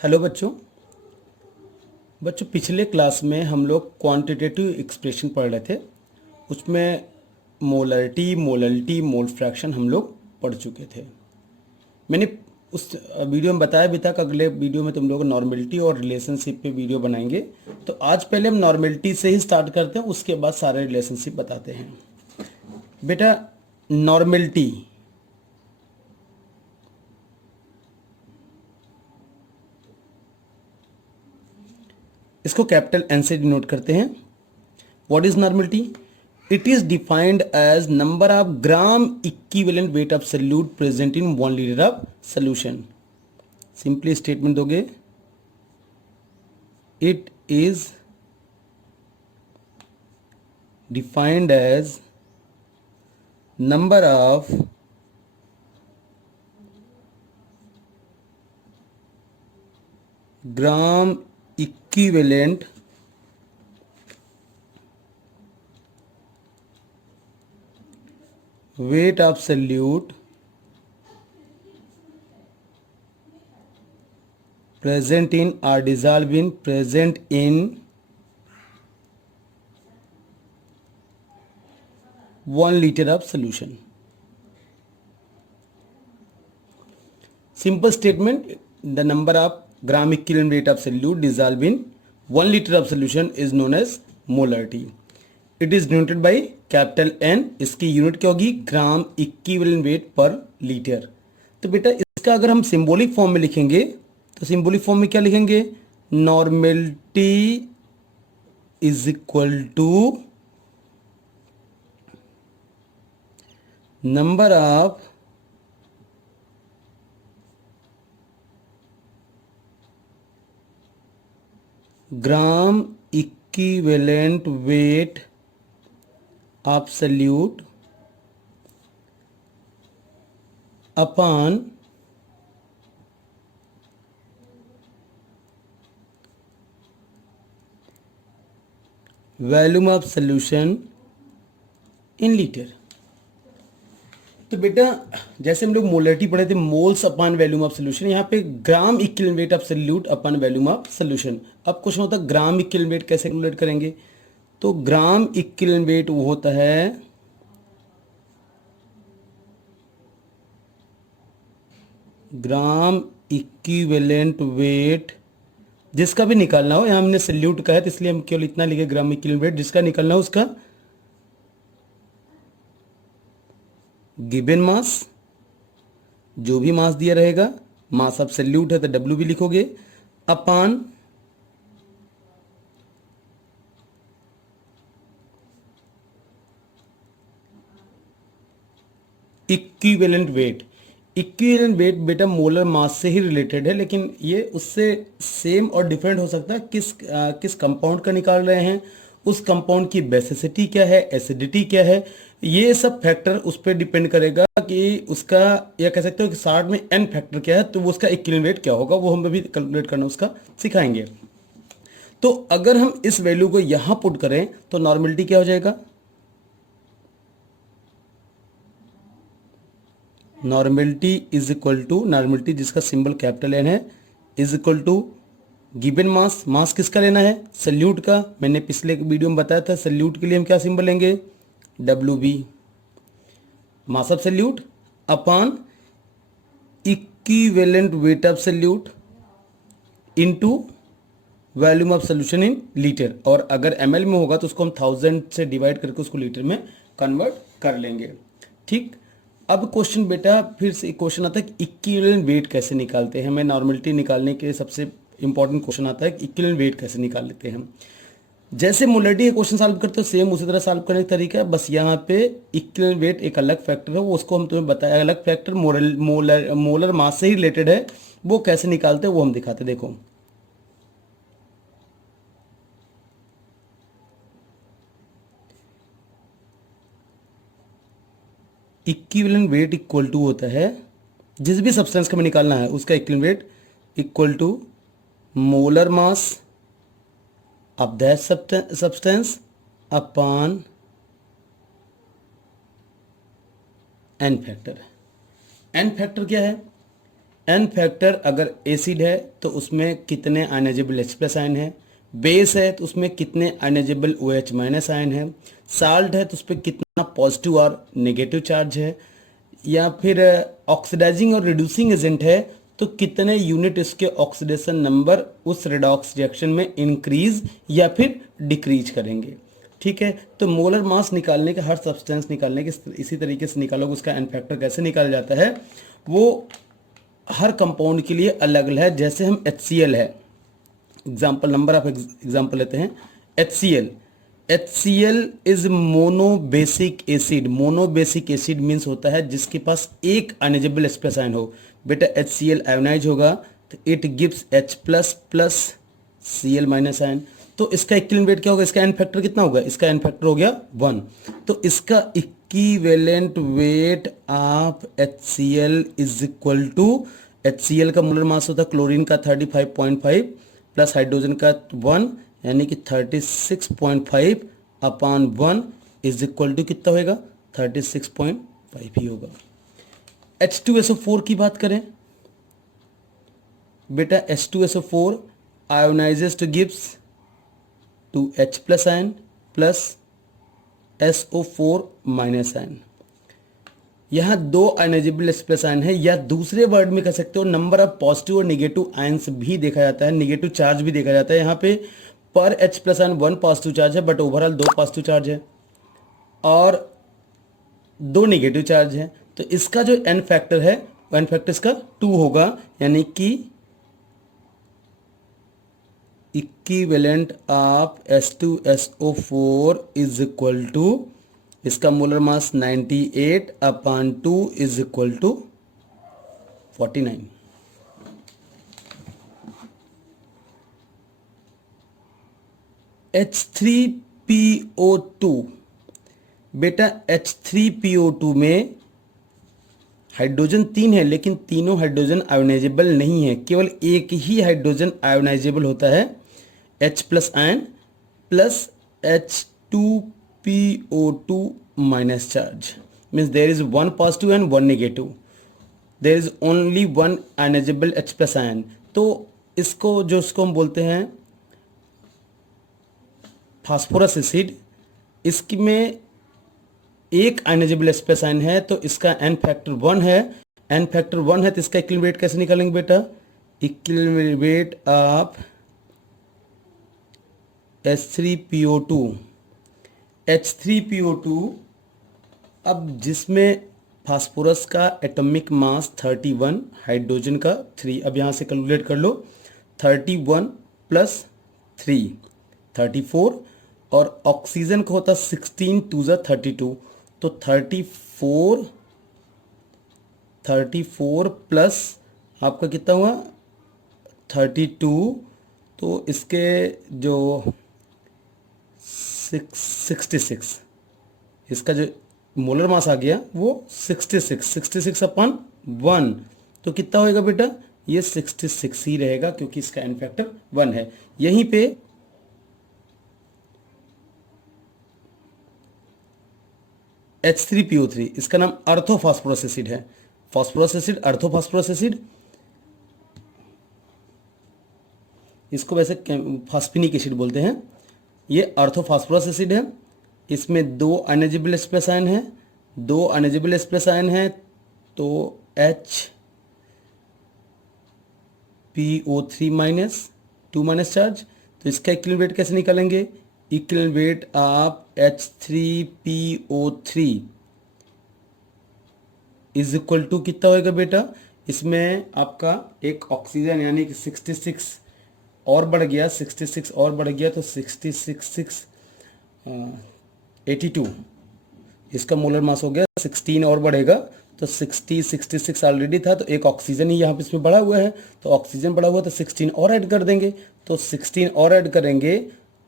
Hello बच्चों। पिछले class में हम लोग क्वांटिटेटिव एक्सप्रेशन पढ़ रहे थे। उसमें मोलरिटी, मोललिटी, मोल फ्रैक्शन हम लोग पढ़ चुके थे। मैंने उस वीडियो में बताया भी था कि अगले वीडियो में तुम लोग नॉर्मेलिटी और रिलेशनशिप पे वीडियो बनाएंगे। तो आज पहले हम नॉर्मेलिटी से ही स्टार्ट करते हैं, उसके बाद सारे रिलेशनशिप बताते हैं। बेटा, नॉर्मेलिटी इसको कैपिटल एन से डिनोट करते हैं। What is normality? It is defined as number of gram equivalent weight of solute present in 1 litre of solution. Simply statement दोगे, it is defined as number of gram equivalent weight of solute present in or dissolving present in 1 liter of solution. Simple statement: the number of gram equivalent weight of solute dissolved in 1 liter of solution is known as molarity. It is denoted by capital N. इसकी unit क्या होगी? Gram equivalent weight per litre. तो बेटा इसका अगर हम symbolic form में लिखेंगे तो सिंबॉलिक फॉर्म में क्या लिखेंगे? Normality is equal to number of gram equivalent weight of solute upon volume of solution in litre. तो बेटा जैसे हम लोग मोलरिटी पढ़े थे, moles upon volume of solution, यहाँ पे gram equivalent weight of solute upon volume of solution. अब क्वेश्चन होता है ग्राम इक्विवेलेंट वेट कैसे कैलकुलेट करेंगे? तो ग्राम इक्विवेलेंट वेट वो होता है ग्राम इक्विवेलेंट वेट जिसका भी निकालना हो। यहां हमने सॉल्यूट का है तो इसलिए हम केवल इतना लिखे ग्राम इक्विवेलेंट वेट, जिसका निकालना हो उसका गिवन मास, जो भी मास दिया रहेगा, मास ऑफ सॉल्यूट है तो डब्ल्यू भी लिखोगे, upon equivalent wait. Equivalent weight बेटा मोलर मास से ही रिलेटेड है, लेकिन ये उससे सेम और डिफरेंट हो सकता है। किस कंपाउंड का निकाल रहे हैं, उस कंपाउंड की बेसिसिटी क्या है, एसिडिटी क्या है, ये सब फैक्टर उस पर डिपेंड करेगा कि उसका, या कह सकते हो कि साथ में एन फैक्टर क्या है, तो वो उसका इक्विवेलेंट वेट क्या होगा, वो हमें भी कैलकुलेट करना उसका सिखाएंगे। तो अगर हम इस वैल्यू को यहां पुट करें तो नॉर्मेलिटी क्या हो जाएगा? Normality is equal to, normality जिसका सिंबल कैपिटल एन है, is equal to given mass. Mass किसका लेना है? सल्यूट का। मैंने पिछले वीडियो में बताया था सल्यूट के लिए हम क्या सिंबल लेंगे? W B, mass of solute upon equivalent weight of solute into volume of solution in litre. और अगर एमएल में होगा तो उसको हम 1000 से डिवाइड करके उसको लीटर में कन्वर्ट कर लेंगे। ठीक। अब क्वेश्चन बेटा फिर से क्वेश्चन आता है कि इक्विवेलेंट वेट कैसे निकालते हैं। हमें नॉर्मेलिटी निकालने के सबसे इंपॉर्टेंट क्वेश्चन आता है कि इक्विवेलेंट वेट कैसे निकाल लेते हैं हम। जैसे मोलरिटी का क्वेश्चन सॉल्व करते हो सेम उसी तरह सॉल्व करने का तरीका है, बस यहाँ पे इक्विवेलेंट वेट एक अलग फैक्टर है, वो उसको हम तुम्हें बताया, अलग फैक्टर मोलर मास से ही रिलेटेड है, वो कैसे निकालते हैं वो हम दिखाते। देखो इक्विवेलेंट वेट इक्वल टू होता है, जिस भी सब्सटेंस का हमें निकालना है उसका equivalent weight equal to molar mass of that substance upon N factor. N factor क्या है? एन फैक्टर अगर एसिड है तो उसमें कितने आयनाइजेबल H प्लस आयन है, बेस है तो उसमें कितने आयनाइजेबल OH माइनस आयन है, साल्ट है तो उस पर कितना पॉजिटिव और नेगेटिव चार्ज है, या फिर ऑक्सीडाइजिंग और रिड्यूसिंग एजेंट है तो कितने यूनिट इसके ऑक्सीडेशन नंबर उस रेडॉक्स रिएक्शन में इंक्रीज या फिर डिक्रीज करेंगे। ठीक है, तो मोलर मास निकालने के, हर सब्सटेंस निकालने के इसी तरीके से निकालोगे। उसका एन फैक्टर कैसे निकाला जाता है वो हर कंपाउंड के लिए अलग अलग है। जैसे हम HCl है, एग्जाम्पल नंबर ऑफ एग्जाम्पल लेते हैं। HCl is monobasic acid. Monobasic acid means होता है जिसके पास एक आयनाइजेबल H प्लस आयन हो। बेटा HCl आयोनाइज होगा तो it gives H plus plus Cl minus ion. तो इसका इक्विवेलेंट वेट क्या होगा, इसका एन फैक्टर कितना होगा, इसका एन फैक्टर हो गया 1। तो इसका equivalent weight of HCl is equal to, HCl का मोलर मास होता है क्लोरीन का 35.5 प्लस हाइड्रोजन का 1 यानी कि 36.5 अपॉन 1 इज इक्वल टू कितना होगा, 36.5 ही होगा। H2SO4 की बात करें बेटा, H2SO4 ionizes to gives 2H plus ion plus SO4 minus ion. यहां दो आयनाइजेबल H प्लस आयन है, या दूसरे वर्ड में कह सकते हो नंबर ऑफ पॉजिटिव और नेगेटिव आयन्स भी देखा जाता है, नेगेटिव चार्ज भी देखा जाता है। यहाँ पे पर H plus ion 1 positive charge है बट ओवरऑल 2 पॉजिटिव चार्ज है और 2 नेगेटिव चार्ज है। तो इसका जो एन फैक्टर है, एन फैक्टर इसका 2 होगा, यानी कि equivalent of H2SO4 is equal to, इसका molar mass 98 upon 2 is equal to 49। H3PO2 बेटा, H3PO2 में हाइड्रोजन 3 है लेकिन तीनों हाइड्रोजन आयोनाइजेबल नहीं है, केवल एक ही हाइड्रोजन आयोनाइजेबल होता है, H plus ion plus H2PO2 minus charge. Means there is 1 positive and 1 negative, there is only 1 ionizable H plus ion. तो इसको जो इसको हम बोलते हैं फास्फोरस एसिड, इसमें एक आयनाइजेबल H प्लस आयन है तो इसका एन फैक्टर 1 है। एन फैक्टर 1 है तो इसका इक्विवेलेंट वेट कैसे निकालेंगे बेटा, equivalent weight of H3PO2। H3PO2 अब जिसमें फास्फोरस का एटॉमिक मास 31, हाइड्रोजन का 3, अब यहां से कैलकुलेट कर लो, 31 प्लस 3 34 और ऑक्सीजन को होता 16 2 ज़ा 32, तो 34 प्लस आपका कितना हुआ 32, तो इसके जो 66, इसका जो मोलर मास आ गया वो 66 अपॉन 1, तो कितना होएगा बेटा, ये 66 ही रहेगा क्योंकि इसका एन फैक्टर 1 है। यहीं पे H3PO3, इसका नाम अर्थोफॉस्फोरस एसिड है। फॉस्फोरस एसिड, अर्थोफॉस्फोरस एसिड, इसको वैसे फास्फिनिक एसिड बोलते हैं। ये अर्थोफॉस्फोरस एसिड है, इसमें 2 अनएजिबल H प्लस आयन है, 2 अनएजिबल H प्लस आयन है तो HPO3 माइनस 2 माइनस चार्ज। तो इसका इक्विवेलेंट वेट कैसे निकालेंगे, equivalent weight of H3PO3 is equal to कितना होएगा बेटा, इसमें आपका एक ऑक्सीजन यानी कि 66 और बढ़ गया, 66 और बढ़ गया तो 82, इसका मोलर मास हो गया 16 और बढ़ेगा तो 66 ऑलरेडी था तो एक ऑक्सीजन ही यहाँ पे इसमें बढ़ा हुआ है, तो ऑक्सीजन बढ़ा हुआ तो 16 और ऐड कर देंगे, तो 16 और ऐड करेंगे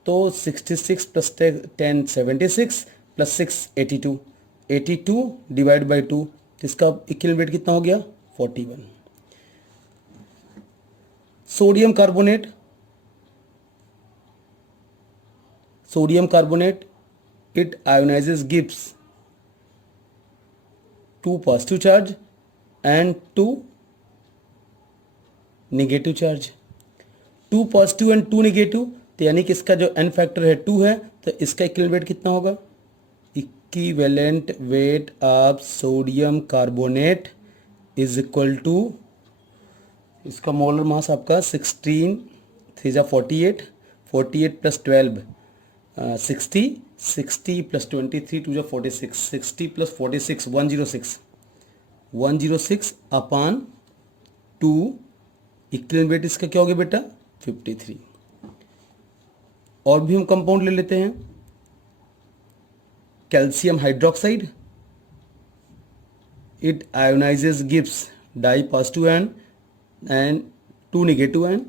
तो 66 प्लस 10 76 प्लस 6 82 डिवाइड बाई 2, इसका इक्विवेलेंट वेट कितना हो गया 41। Sodium carbonate it ionizes, gives 2 positive charge and 2 negative charge, 2 positive and 2 negative, तो यानी कि इसका जो n फैक्टर है 2 है, तो इसका इक्विवेलेंट वेट कितना होगा? Equivalent weight of sodium carbonate is equal to, इसका मोलर मास आपका 16 3 जा 48, 48 प्लस 12 60, 60 प्लस 23 2 जा 46, 60 प्लस 46 106, 106 अपान 2, इक्विवेलेंट वेट इसका क्या हो गया बेटा? 53। और भी हम कंपाउंड ले लेते हैं, calcium hydroxide, it ionizes gives di positive ion and 2 negative ion.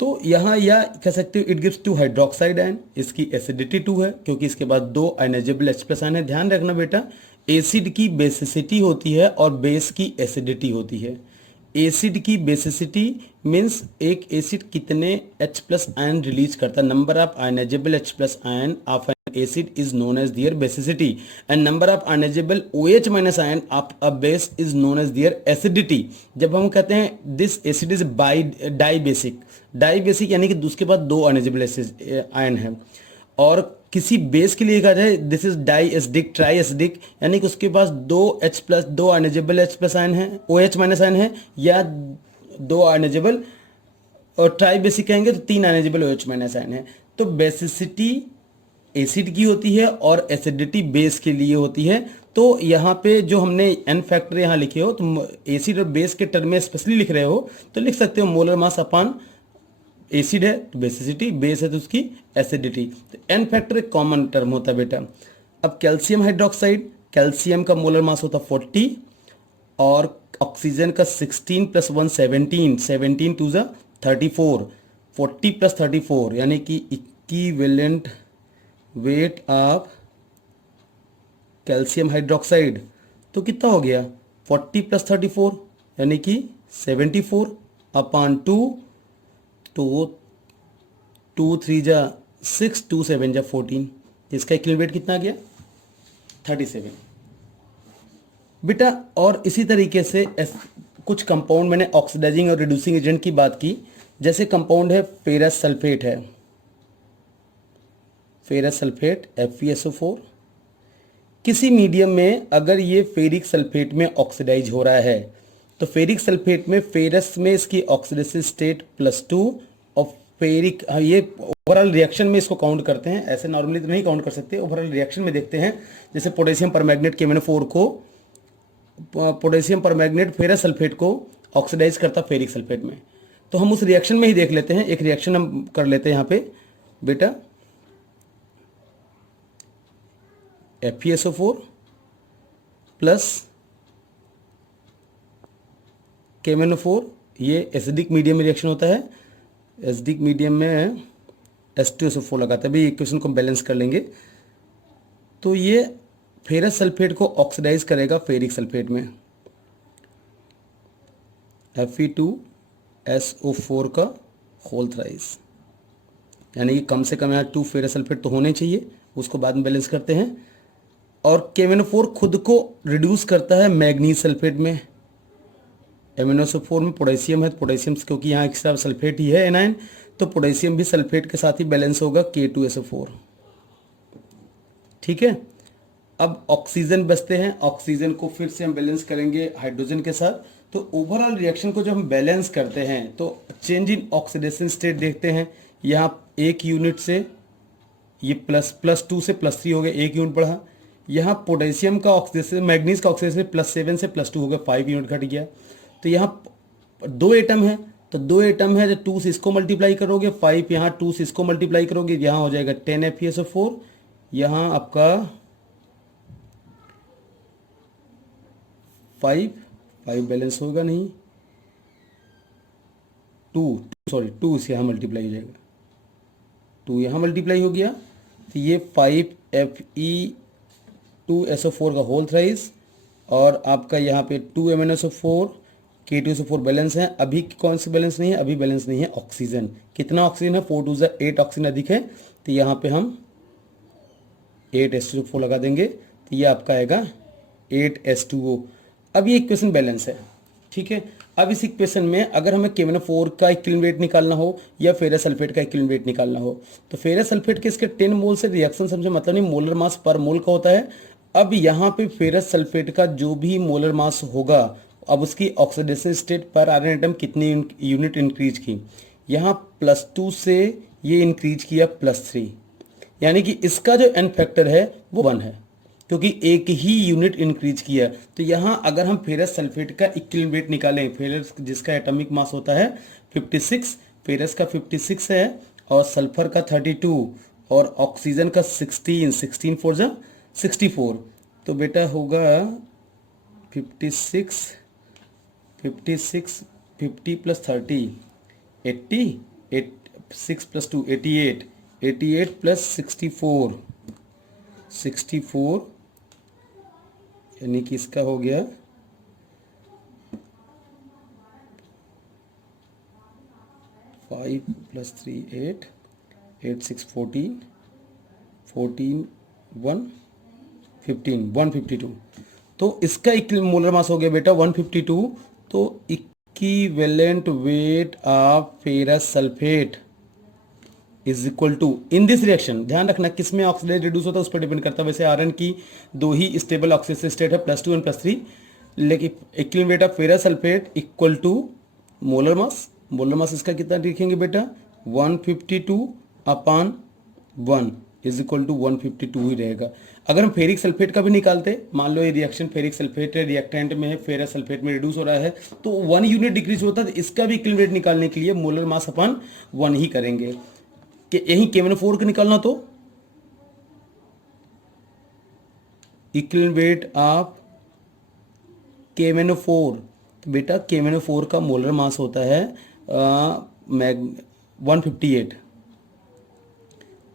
तो यहाँ या कह सकते हो इट गिव्स 2 हाइड्रोक्साइड आयन, इसकी एसिडिटी 2 है क्योंकि इसके बाद 2 आयनाइजेबल H+ आयन है। ध्यान रखना बेटा, एसिड की बेसिसिटी होती है और बेस की एसिडिटी होती है। एसिड की बेसिसिटी मीन्स एक एसिड कितने H+ आयन रिलीज करता है, number of ionizable H+ ion of an acid is known as their basicity, and number of ionizable OH- ion of a base is known as their acidity. जब हम कहते हैं this acid is dibasic, dibasic यानी कि उसके बाद 2 ionisable ion है, और किसी बेस के लिए कहा जाए this is diacidic, triacidic, यानी कि उसके पास 2 आयनाइजेबल H+ आयन है, OH- आयन है, या 2 आयनाइजेबल, और ट्राई बेसिक कहेंगे तो 3 आयनाइजेबल OH- आयन है। तो बेसिसिटी एसिड की होती है और एसिडिटी बेस के लिए होती है। तो यहाँ पे जो हमने n फैक्टर यहाँ लिखे हो, तो एसिड और बेस के टर्म में स्पेशली लिख रहे हो तो लिख सकते हो मोलर मास अपान, एसिड है तो बेसिसिटी, बेस है तो उसकी एसिडिटी। तो n फैक्टर एक कॉमन टर्म होता है बेटा। अब कैल्शियम हाइड्रोक्साइड, कैल्शियम का मोलर मास होता है 40 और ऑक्सीजन का 16 प्लस 1 17, 17 2 जा 34, 40 प्लस 34 यानी कि equivalent weight of calcium hydroxide तो कितना हो गया? 40 प्लस 34 यानी कि 74 अपान 2, तो 2 3 जा 6, 2 7 जा 14, इसका इक्विवेलेंट वेट कितना आ गया? 37 बेटा। और इसी तरीके से कुछ कंपाउंड, मैंने ऑक्सीडाइजिंग और रिड्यूसिंग एजेंट की बात की, जैसे कंपाउंड है फेरस सल्फेट है, फेरस सल्फेट FeSO4, किसी मीडियम में अगर ये फेरिक सल्फेट में ऑक्सीडाइज हो रहा है तो फेरिक सल्फेट में फेरस में इसकी ऑक्सीडेशन स्टेट +2 और फेरिक, ये ओवरऑल रिएक्शन में इसको काउंट करते हैं, ऐसे नॉर्मली तो नहीं काउंट कर सकते, ओवरऑल रिएक्शन में देखते हैं। जैसे पोटेशियम परमैंगनेट KMnO4 को, पोटेशियम परमैंगनेट फेरस सल्फेट को ऑक्सीडाइज करता फेरिक सल्फेट में, तो हम उस रिएक्शन में ही देख लेते हैं। एक रिएक्शन हम कर लेते हैं यहाँ पे बेटा, FeSO4 प्लस KMnO4, ये एसिडिक मीडियम में रिएक्शन होता है, एसिडिक मीडियम में H2SO4 लगाता है। अभी इक्वेशन को बैलेंस कर लेंगे, तो ये फेरस सल्फेट को ऑक्सीडाइज करेगा फेरिक सल्फेट में, Fe2SO4 का होल थ्राइस, यानी कि कम से कम यहाँ 2 फेरस सल्फेट तो होने चाहिए, उसको बाद में बैलेंस करते हैं। और KMnO4 खुद को रिड्यूस करता है मैग्नीज सल्फेट में, MnSO4 में पोटेशियम है, पोटेशियम क्योंकि यहाँ एक्स्ट्रा सल्फेट ही है एनायन, तो पोटेशियम भी सल्फेट के साथ ही बैलेंस होगा K2SO4, ठीक है। अब ऑक्सीजन बचते हैं, ऑक्सीजन को फिर से हम बैलेंस करेंगे हाइड्रोजन के साथ। तो ओवरऑल रिएक्शन को जब हम बैलेंस करते हैं तो चेंज इन ऑक्सीडेशन स्टेट देखते हैं। यहाँ 1 यूनिट से ये +2 से +3 हो गया, 1 यूनिट बढ़ा। यहाँ पोटेशियम का ऑक्सीडेशन, मैग्नीज का ऑक्सीडेशन +7 से +2 हो गया, 5 यूनिट घट गया। तो यहाँ 2 एटम है, तो 2 एटम है, तो 2 से इसको मल्टीप्लाई करोगे, 5 यहाँ 2 से इसको मल्टीप्लाई करोगे, यहाँ हो जाएगा 10 FeSO4, यहाँ आपका 5 बैलेंस होगा नहीं, 2 से यहाँ मल्टीप्लाई हो जाएगा, 2 यहाँ मल्टीप्लाई हो गया, तो ये 5 Fe2SO4 का होल थ्राइस, और आपका यहाँ पे 2 MnSO4 K2SO4 बैलेंस है। अभी कौन सी बैलेंस नहीं है? अभी बैलेंस नहीं है ऑक्सीजन। कितना ऑक्सीजन है? 4 2 8 ऑक्सीजन अधिक है, तो यहाँ पे हम 8 H2O लगा देंगे, तो ये आपका आएगा 8 H2O। अब ये इक्वेशन बैलेंस है, ठीक है। अब इस इक्वेशन में अगर हमें KMnO4 का इक्विवेलेंट वेट निकालना हो या फेरस सल्फेट का इक्विवेलेंट वेट निकालना हो, तो फेरस सल्फेट के इसके 10 मोल से रिएक्शन समझे मतलब नहीं, मोलर मास पर मोल का होता है। अब यहाँ पे फेरस सल्फेट का जो भी मोलर मास होगा, अब उसकी ऑक्सीडेशन स्टेट पर आयरन एटम कितनी यूनिट इंक्रीज की, यहाँ +2 से ये इंक्रीज किया +3, यानी कि इसका जो एन फैक्टर है वो 1 है, क्योंकि एक ही यूनिट इंक्रीज किया। तो यहाँ अगर हम फेरस सल्फेट का इक्विवेलेंट वेट निकालें, फेरस जिसका एटॉमिक मास होता है 56, फेरस का 56 है और सल्फर का 32 और ऑक्सीजन का 16, 16 4 जा 64, तो बेटा होगा 56 56 50 + 30 80, 6 + 2 88, 88 + 64 64, यानी कि इसका हो गया 5 + 3 8, 8 6 14, 14 1 15, 152। तो इसका मोलर मास हो गया बेटा 152। तो equivalent weight of ferrous sulphate is equal to, in this reaction ध्यान रखना किसमें ऑक्सीडेज रिड्यूस होता है उस पर डिपेंड करता है। वैसे आयरन की दो ही स्टेबल ऑक्सीडेशन स्टेट है, +2 और +3, लेकिन equivalent weight of ferrous sulphate equal to molar mass. Molar mass इसका कितना लिखेंगे बेटा 152/1 इज इक्वल टू 152 ही रहेगा। अगर हम फेरिक सल्फेट का भी निकालते, मान लो ये रिएक्शन फेरिक सल्फेट रिएक्टेंट में है, फेरस सल्फेट में रिड्यूस हो रहा है, तो 1 यूनिट डिक्रीज होता है। तो इसका भी इक्विवेलेंट वेट निकालने के लिए मोलर मास अपन 1 ही करेंगे। कि यही KMnO4 का निकालना, तो इक्विवेलेंट वेट ऑफ KMnO4, तो बेटा KMnO4 का मोलर मास होता है 158,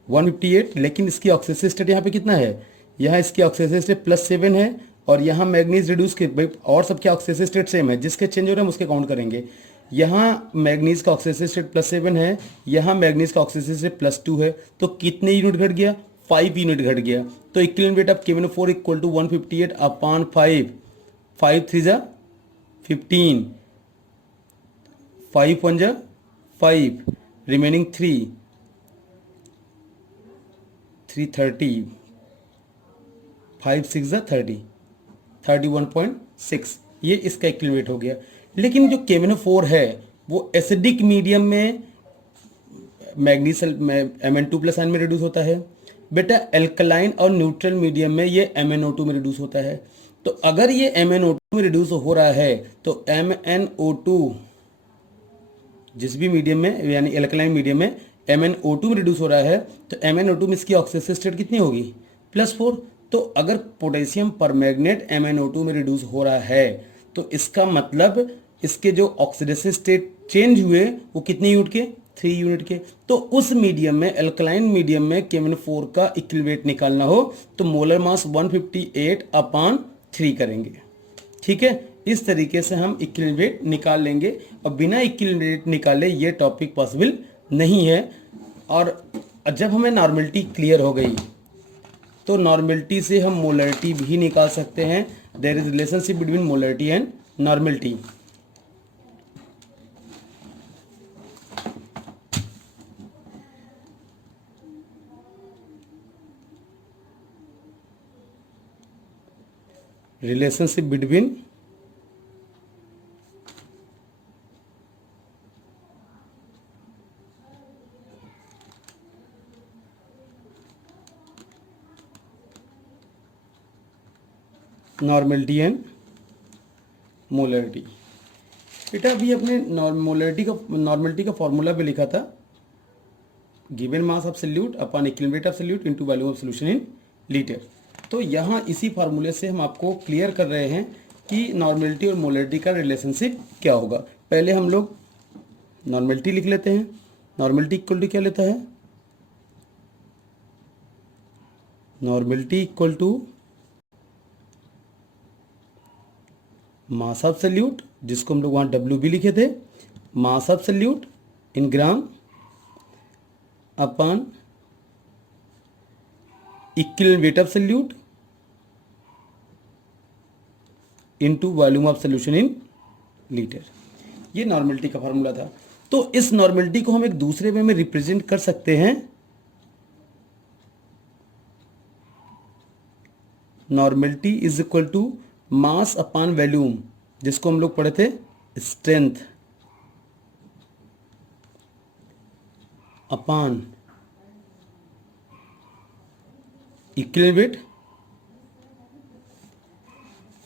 158, लेकिन इसकी ऑक्सीडेशन स्टेट यहाँ पे कितना है, यहाँ इसकी ऑक्सीडेशन स्टेट +7 है और यहाँ मैग्नीज रिड्यूस के और सबके ऑक्सीडेशन स्टेट सेम है, जिसके चेंज हो रहे हैं हम उसके काउंट करेंगे। यहाँ मैग्नीज का ऑक्सीडेशन स्टेट +7 है, यहाँ मैग्नीज का ऑक्सीडेशन स्टेट +2 है, तो कितने यूनिट घट गया, 5 यूनिट घट गया। तो equivalent weight of KMnO4 equal to 158/5, 5 3 जा 15, 5 1 जा 5, रिमेनिंग 3 30, 5 6 जा 30, 31.6, ये इसका इक्विवेलेंट वेट हो गया। लेकिन जो KMnO4 है वो एसिडिक मीडियम में मैग्नीज Mn2+ आयन में रिड्यूस होता है बेटा, एल्कलाइन और न्यूट्रल मीडियम में ये MnO2 में रिड्यूस होता है। तो अगर ये MnO2 में रिड्यूस हो रहा है तो MnO2 जिस भी मीडियम में यानी एल्कलाइन मीडियम में MnO2 में रिड्यूस हो रहा है, तो MnO2 में इसकी ऑक्सीडेशन स्टेट कितनी होगी +4। तो अगर पोटेशियम परमैंगनेट MnO2 में रिड्यूस हो रहा है तो इसका मतलब इसके जो ऑक्सीडेशन स्टेट चेंज हुए वो कितने यूनिट के, 3 यूनिट के। तो उस मीडियम में एल्कलाइन मीडियम में KMnO4 का इक्विवेलेंट वेट निकालना हो तो मोलर मास 158/3 करेंगे। ठीक है, इस तरीके से हम इक्विवेलेंट वेट निकाल लेंगे और बिना इक्विवेलेंट वेट निकाले ये टॉपिक पॉसिबल नहीं है। और जब हमें नॉर्मलिटी क्लियर हो गई तो नॉर्मलिटी से हम मोलरिटी भी निकाल सकते हैं। There is relationship between molarity and normality. Relationship between normality and molarity. बेटा अभी अपने नॉर्मलिटी का फॉर्मूला भी लिखा था, given mass of solute upon equivalent weight of solute into volume of solution in litre. तो यहाँ इसी फार्मूले से हम आपको क्लियर कर रहे हैं कि नॉर्मलिटी और मोलरिटी का रिलेशनशिप क्या होगा। पहले हम लोग नॉर्मलिटी लिख लेते हैं। नॉर्मलिटी इक्वल टू क्या लेता है, normality equal to mass of solute, जिसको हम लोग वहाँ W भी लिखे थे, mass of solute in gram upon equivalent weight of solute into volume of solution in litre. ये नॉर्मेलिटी का फार्मूला था। तो इस नॉर्मेलिटी को हम एक दूसरे वे में रिप्रेजेंट कर सकते हैं। Normality is equal to mass upon volume, जिसको हम लोग पढ़े थे स्ट्रेंथ अपॉन इक्विवेलेंट वेट।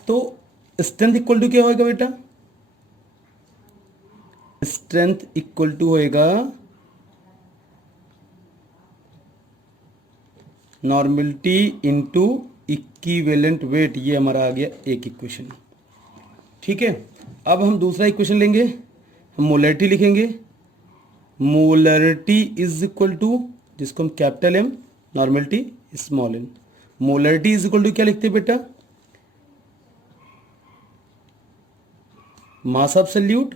तो स्ट्रेंथ इक्वल टू क्या होएगा बेटा? स्ट्रेंथ इक्वल टू होएगा नॉर्मेलिटी इंटू इक्विवेलेंट वेट। ये हमारा आ गया एक इक्वेशन। ठीक है, अब हम दूसरा इक्वेशन लेंगे, हम मोलरिटी लिखेंगे। मोलरिटी इज इक्वल टू, जिसको हम capital M, normality small N. Molarity is equal to क्या लिखते हैं बेटा? Mass absolute,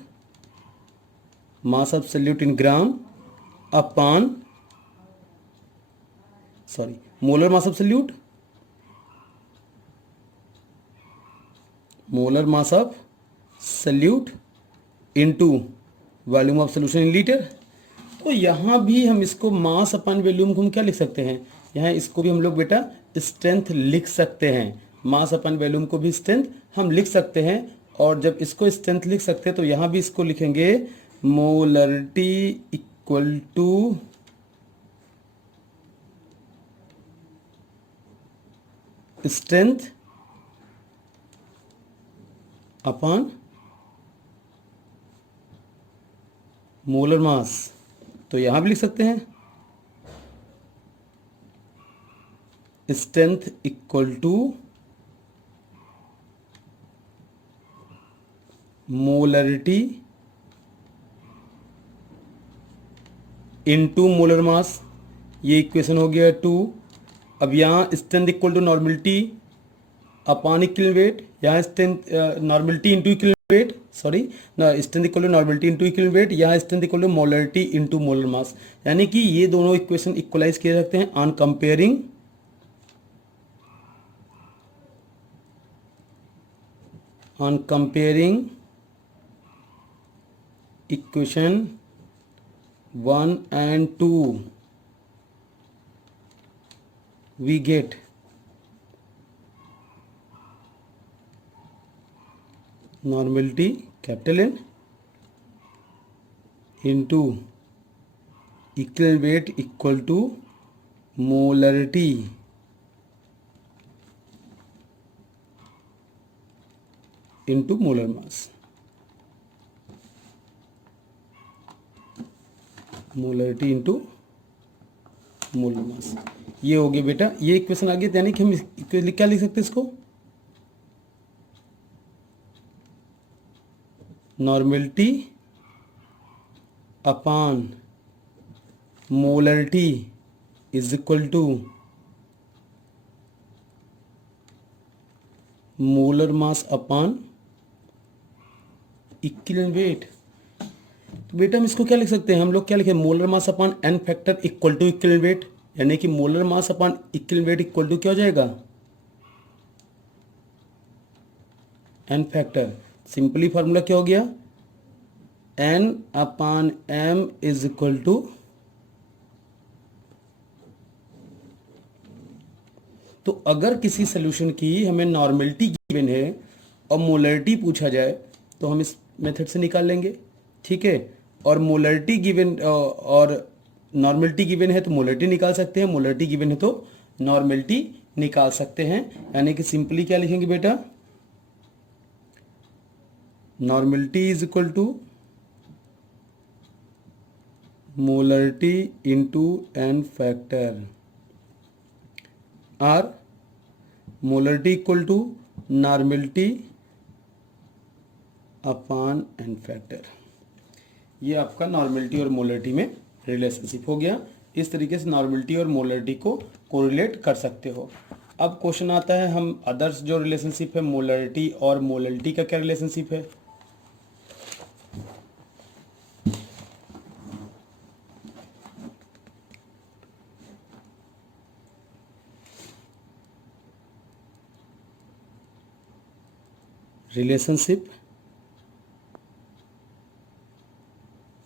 mass absolute in gram upon, sorry, molar mass absolute, molar mass of solute into volume of solution in litre. तो यहां भी हम इसको मास अपन वॉल्यूम को हम क्या लिख सकते हैं? यहां इसको भी हम लोग बेटा स्ट्रेंथ लिख सकते हैं। मास अपन वॉल्यूम को भी स्ट्रेंथ हम लिख सकते हैं। और जब इसको स्ट्रेंथ लिख सकते हैं तो यहां भी इसको लिखेंगे molarity equal to strength upon molar mass. तो यहां भी लिख सकते हैं strength equal to molarity into molar mass. ये इक्वेशन हो गया 2। अब यहाँ strength equal to normality upon equivalent weight, यहाँ strength normality into equivalent weight, sorry, strength equal to normality into equivalent weight, यहाँ strength equal to molarity into molar mass. यानी कि ये दोनों इक्वेशन इक्वलाइज किए जाते हैं on comparing equation 1 and 2 we get normality capital N into equivalent weight equal to molarity into molar mass। Molarity into molar mass, ये हो गया बेटा, ये इक्वेशन आ गया। यानी कि हम क्या लिख सकते हैं इसको? Normality upon molarity is equal to molar mass upon equivalent weight. तो बेटा हम इसको क्या लिख सकते हैं? हम लोग क्या लिखे? Molar mass upon N factor equal to equivalent weight. यानी कि molar mass upon equivalent weight equal to क्या हो जाएगा? N factor. सिंपली फार्मूला क्या हो गया? N upon m is equal to, तो अगर किसी सोल्यूशन की हमें नॉर्मेलिटी गिवन है और मोलरिटी पूछा जाए तो हम इस मेथड से निकाल लेंगे। ठीक है, और मोलरिटी गिवन और नॉर्मेलिटी गिवन है तो मोलरिटी निकाल सकते हैं, मोलरिटी गिवन है तो नॉर्मेलिटी निकाल सकते हैं। यानी कि सिंपली क्या लिखेंगे बेटा? Normality is equal to molarity into n factor, or molarity equal to normality upon N factor. ये आपका नॉर्मेलिटी और मोलरिटी में रिलेशनशिप हो गया। इस तरीके से नॉर्मेलिटी और मोलरिटी को कोरिलेट कर सकते हो। अब क्वेश्चन आता है, हम अदर्स जो रिलेशनशिप है मोलरिटी और मोलरिटी का क्या रिलेशनशिप है? Relationship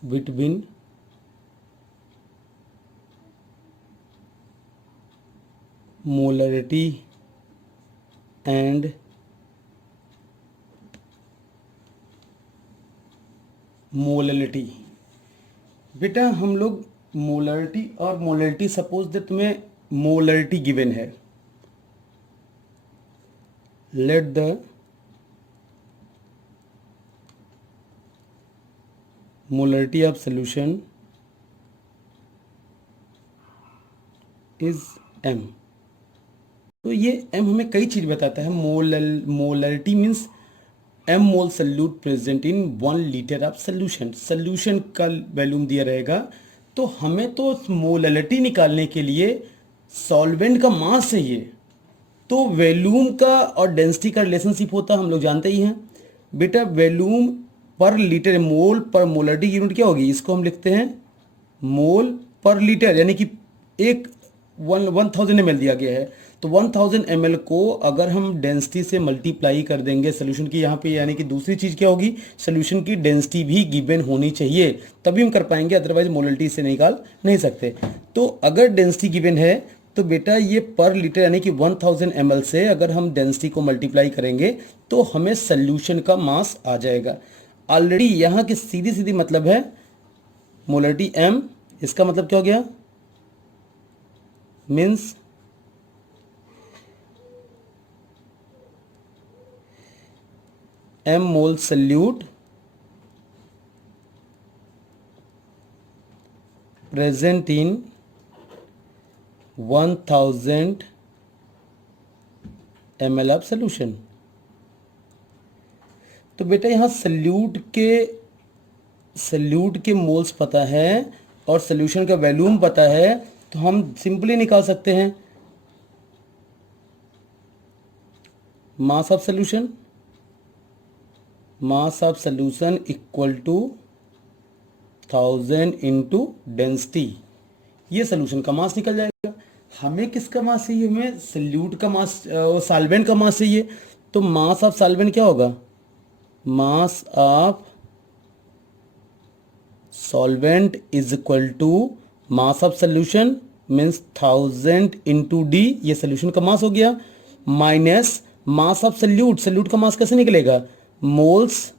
between molarity and molality. बेटा हम लोग मोलरिटी और मोललिटी, सपोज दैट तुम्हें मोलरिटी गिवन है, let the molarity of solution is m। तो ये m हमें कई चीज बताता है। Molarity means m mole solute present in 1 litre of solution. Solution का वैल्यूम दिया रहेगा, तो हमें तो मोलरिटी निकालने के लिए सॉल्वेंट का मास चाहिए। तो वैल्यूम का और डेंसिटी का रिलेशनशिप होता हम लोग जानते ही हैं बेटा। वैल्यूम पर लीटर, मोल पर मोलरिटी यूनिट क्या होगी, इसको हम लिखते हैं मोल पर लीटर, यानी कि एक 1000 ml दिया गया है, तो 1000 ml को अगर हम डेंसिटी से मल्टीप्लाई कर देंगे सोल्यूशन की यहाँ पे, यानी कि दूसरी चीज़ क्या होगी, सोल्यूशन की डेंसिटी भी गिवन होनी चाहिए, तभी हम कर पाएंगे, अदरवाइज मोलरिटी से निकाल नहीं सकते। तो अगर डेंसिटी गिवन है तो बेटा ये पर लीटर यानी कि 1000 ml से अगर हम डेंसिटी को मल्टीप्लाई करेंगे तो हमें सोल्यूशन का मास आ जाएगा। ऑलरेडी यहाँ की सीधी सीधी मतलब है मोलरिटी m, इसका मतलब क्या हो गया, means m mole solute present in 1000 ml of solution. तो बेटा यहाँ सल्यूट के मोल्स पता है और सोल्यूशन का वैल्यूम पता है, तो हम सिंपली निकाल सकते हैं mass of solution, mass of solution equal to 1000 into density, ये सोल्यूशन का मास निकल जाएगा। हमें किसका मास चाहिए, हमें सल्यूट का मास, सॉल्वेंट का मास चाहिए। तो मास ऑफ सॉल्वेंट क्या होगा, mass of solvent is equal to mass of solution means 1000 into d, ये सोल्यूशन का मास हो गया, minus mass of solute. Solute का मास कैसे निकलेगा, मोल्स,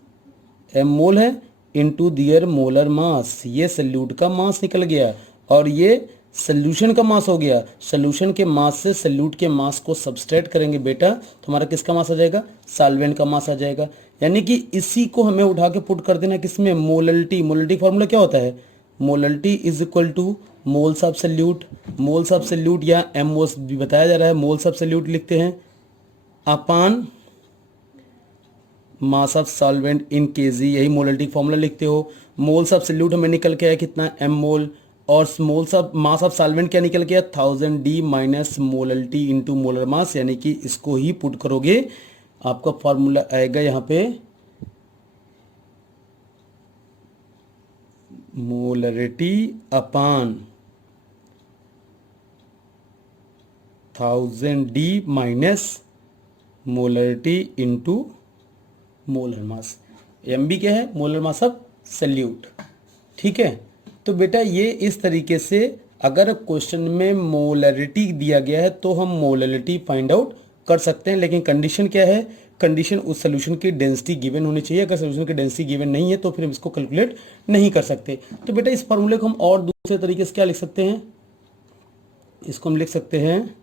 m मोल है, इंटू दियर मोलर मास, ये सल्यूट का मास निकल गया, और ये सल्यूशन का मास हो गया। सल्यूशन के मास से सल्यूट के मास को सबस्ट्रैक्ट करेंगे बेटा, तो हमारा किसका मास आ जाएगा, सॉल्वेंट का मास आ जाएगा। यानी कि इसी को हमें उठा के पुट कर देना किसमें, मोलरिटी। मोलरिटी फॉर्मूला क्या होता है, molarity is equal to moles of salute, moles of salute या m मोल्स भी बताया जा रहा है, मोल्स ऑफ सल्यूट लिखते हैं upon mass of solvent in KG, यही मोलरिटी फॉर्मूला लिखते हो। मोल्स ऑफ सल्यूट हमें निकल के आया कितना, m मोल, और moles of mass of solvent क्या निकल गया, 1000 d minus molarity into molar mass, यानी कि इसको ही पुट करोगे आपका फॉर्मूला आएगा यहाँ पे molarity upon 1000 d minus molarity into molar mass. M b क्या है, मोलर मास ऑफ सल्यूट। ठीक है, तो बेटा ये इस तरीके से अगर क्वेश्चन में मोलरिटी दिया गया है तो हम मोलरिटी फाइंड आउट कर सकते हैं, लेकिन कंडीशन क्या है, कंडीशन उस सोल्यूशन की डेंसिटी गिवन होनी चाहिए। अगर सोल्यूशन की डेंसिटी गिवन नहीं है तो फिर हम इसको कैलकुलेट नहीं कर सकते। तो बेटा इस फॉर्मूले को हम और दूसरे तरीके से क्या लिख सकते हैं, इसको हम लिख सकते हैं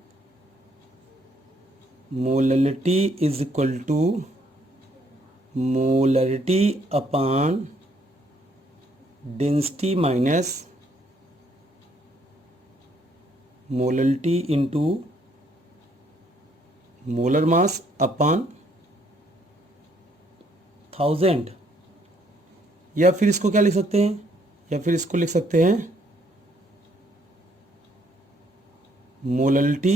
molarity is equal to molarity upon density minus molarity into molar mass upon 1000, या फिर इसको क्या लिख सकते हैं, या फिर इसको लिख सकते हैं molarity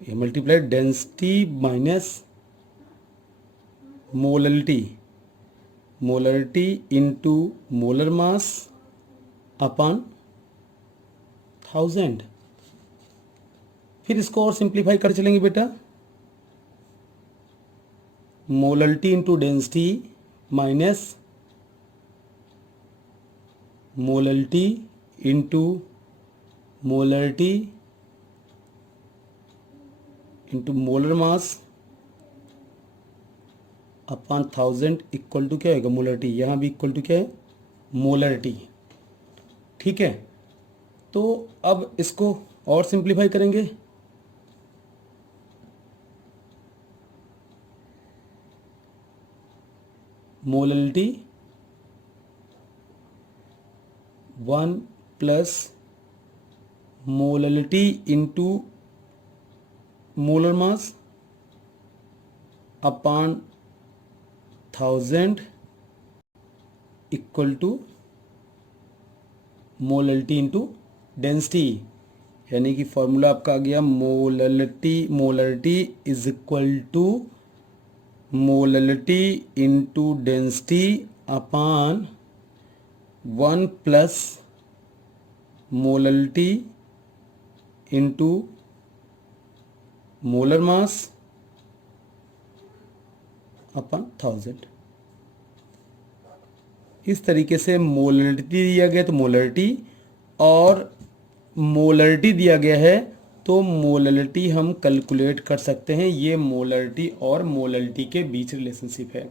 multiply density minus molarity into molar mass upon 1000। फिर इसको और सिंप्लीफाई कर चलेंगे बेटा, molarity into density minus molarity into molarity into molar mass upon 1000 equal to क्या होगा, मोलरिटी। यहाँ भी इक्वल टू क्या है, मोलरिटी। ठीक है, तो अब इसको और सिंप्लीफाई करेंगे। Molarity 1 plus molarity into molar mass upon 1000 equal to molarity into density. यानी कि फॉर्मूला आपका आ गया molarity is equal to molarity into density upon 1 plus molarity into molar mass upon 1000। इस तरीके से मोलरिटी दिया गया तो मोलरिटी, और मोलरिटी दिया गया है तो मोलरिटी हम कैलकुलेट कर सकते हैं। ये मोलरिटी और मोलरिटी के बीच रिलेशनशिप है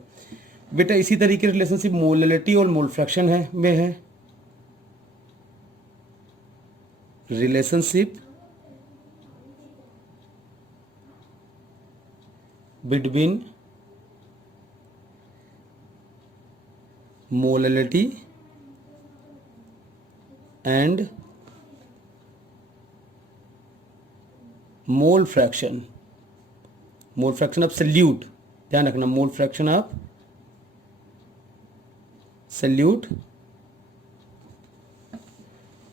बेटा। इसी तरीके रिलेशनशिप मोलरिटी और मोल फ्रैक्शन है में है। Relationship between molarity and mole fraction of salute. ध्यान रखना, मोल फ्रैक्शन ऑफ सल्यूट।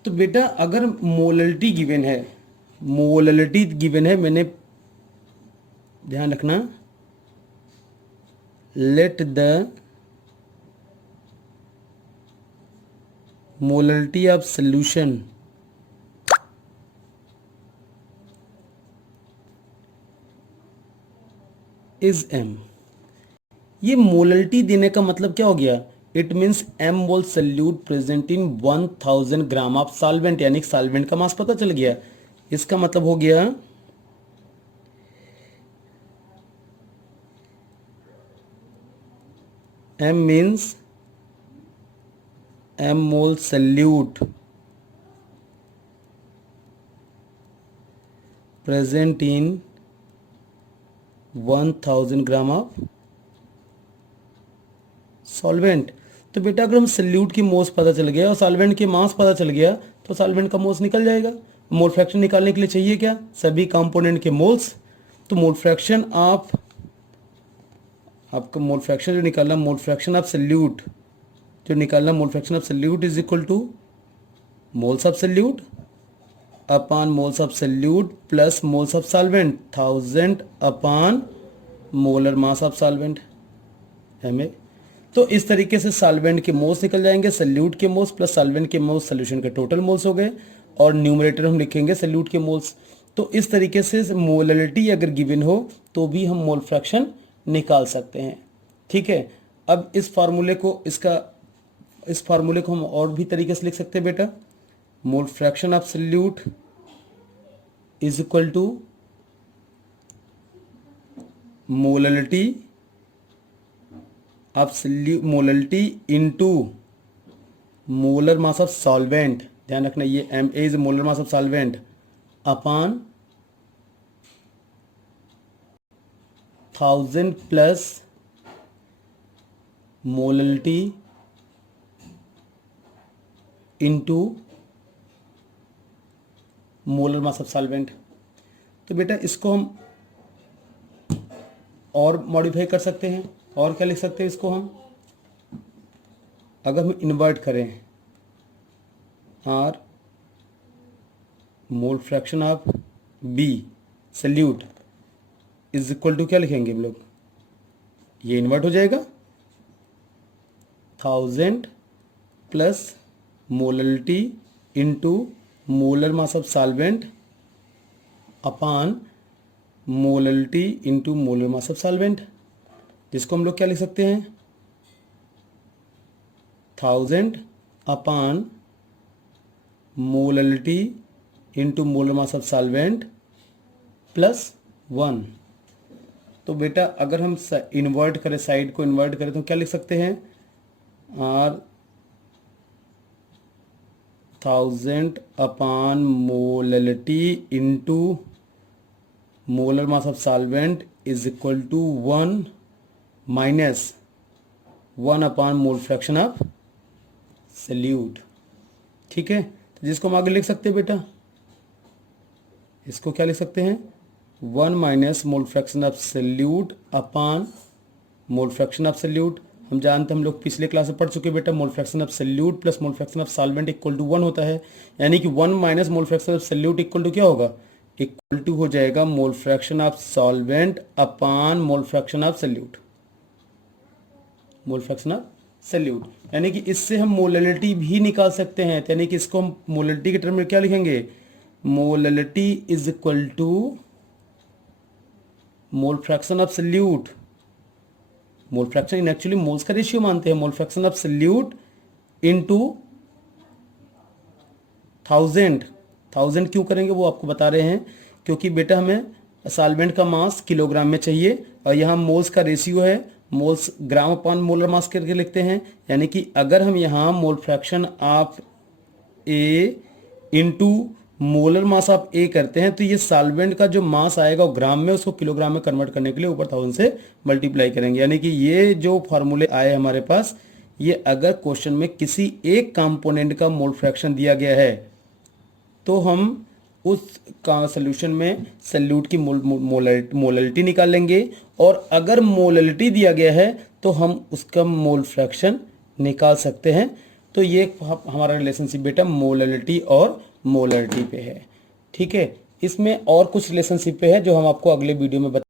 तो बेटा अगर मोलरिटी गिवन है, मैंने ध्यान रखना, let the molarity of solution is m। ये मोलरिटी देने का मतलब क्या हो गया, it means m mole solute present in 1000 gram of solvent, यानी सॉल्वेंट का मास पता चल गया। इसका मतलब हो गया m means m mole solute present in 1000 gram of solvent. तो बेटा अगर हम सल्यूट की मोल्स पता चल गया और सॉल्वेंट की मास पता चल गया तो सॉल्वेंट का मोल्स निकल जाएगा। मोल फ्रैक्शन निकालने के लिए चाहिए क्या, सभी कंपोनेंट के मोल्स। तो मोल फ्रैक्शन ऑफ आपका मोल फ्रैक्शन जो निकालना, मोल फ्रैक्शन ऑफ सल्यूट जो निकालना, mole fraction of solute is equal to moles of solute upon moles of solute plus moles of solvent 1000 upon molar mass of solvent m. तो इस तरीके से solvent के moles निकल जाएंगे, सल्यूट के मोल्स प्लस सॉल्वेंट के मोल्स सॉल्यूशन के टोटल मोल्स हो गए, और न्यूमरेटर हम लिखेंगे सल्यूट के मोल्स। तो इस तरीके से मोलरिटी अगर गिवन हो तो भी हम मोल फ्रैक्शन निकाल सकते हैं। ठीक है, अब इस फार्मूले को हम और भी तरीके से लिख सकते हैं बेटा। Mole fraction of solute is equal to molarity of solute, molarity into molar mass of solvent. ध्यान रखना, ये m a is molar mass of solvent upon 1000 plus molarity into molar mass of solvent. तो बेटा इसको हम और modify कर सकते हैं, और क्या लिख सकते हैं इसको हम, अगर हम इन्वर्ट करें or mole fraction of B solute is equal to क्या लिखेंगे हम लोग, ये इन्वर्ट हो जाएगा 1000 plus molarity into molar mass of solvent upon molarity into molar mass of solvent, जिसको हम लोग क्या लिख सकते हैं 1000 upon molality into molar mass of solvent plus 1। तो बेटा अगर हम इन्वर्ट करें, साइड को इन्वर्ट करें तो क्या लिख सकते हैं, R 1000 upon molality into molar mass of solvent is equal to 1 minus 1 upon mole fraction of solute. ठीक है, तो जिसको हम आगे लिख सकते हैं बेटा, इसको क्या लिख सकते हैं, 1 minus mole fraction of solute upon mole fraction of salute. हम जानते, हम लोग पिछले क्लास में पढ़ चुके बेटा, mole fraction of solute plus mole fraction of solvent equal to 1 होता है, यानी कि 1 minus mole fraction of solute equal to क्या होगा, इक्वल टू हो जाएगा mole fraction of solvent upon mole fraction of solute, mole fraction of solute. यानी कि इससे हम मोललिटी भी निकाल सकते हैं, यानी कि इसको हम मोललिटी के टर्म में क्या लिखेंगे, molality is equal to mole fraction of solute. Mole fraction in actually moles का रेशियो मानते हैं, mole fraction of solute into 1000 क्यों करेंगे वो आपको बता रहे हैं, क्योंकि बेटा हमें सॉल्वेंट का मास किलोग्राम में चाहिए और यहाँ मोल्स का रेशियो है, moles gram upon molar mass करके लिखते हैं। यानी कि अगर हम यहाँ mole fraction of A into molar mass of A करते हैं तो ये सॉल्वेंट का जो मास आएगा वो ग्राम में, उसको किलोग्राम में कन्वर्ट करने के लिए ऊपर 1000 से मल्टीप्लाई करेंगे। यानी कि ये जो फॉर्मूले आए हमारे पास, ये अगर क्वेश्चन में किसी एक कंपोनेंट का मोल फ्रैक्शन दिया गया है तो हम उस का सोल्यूशन में सल्यूट की मोललिटी निकाल लेंगे, और अगर मोललिटी दिया गया है तो हम उसका मोल फ्रैक्शन निकाल सकते हैं। तो ये हमारा रिलेशनशिप बेटा मोललिटी और मोलरिटी पे है। ठीक है, इसमें और कुछ रिलेशनशिप पे है जो हम आपको अगले वीडियो में